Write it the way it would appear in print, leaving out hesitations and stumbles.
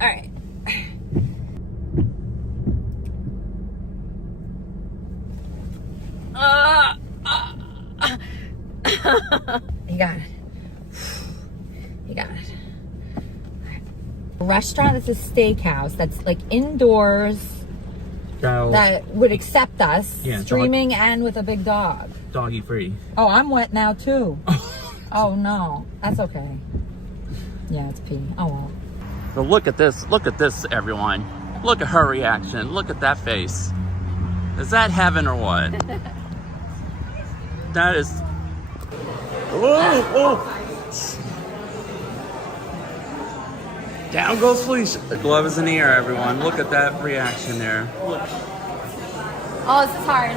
right. You got it. You got it. A restaurant that's a steakhouse that's like indoors that would accept us, streaming and with a big dog. Doggy free. Oh, I'm wet now too. Oh no, that's okay. Yeah, it's pee. Oh well. So look at this, everyone. Look at her reaction. Look at that face. Is that heaven or what? That is. Oh. Down goes Felicia. The glove is in the air, everyone. Look at that reaction there. Look. Oh, this is hard.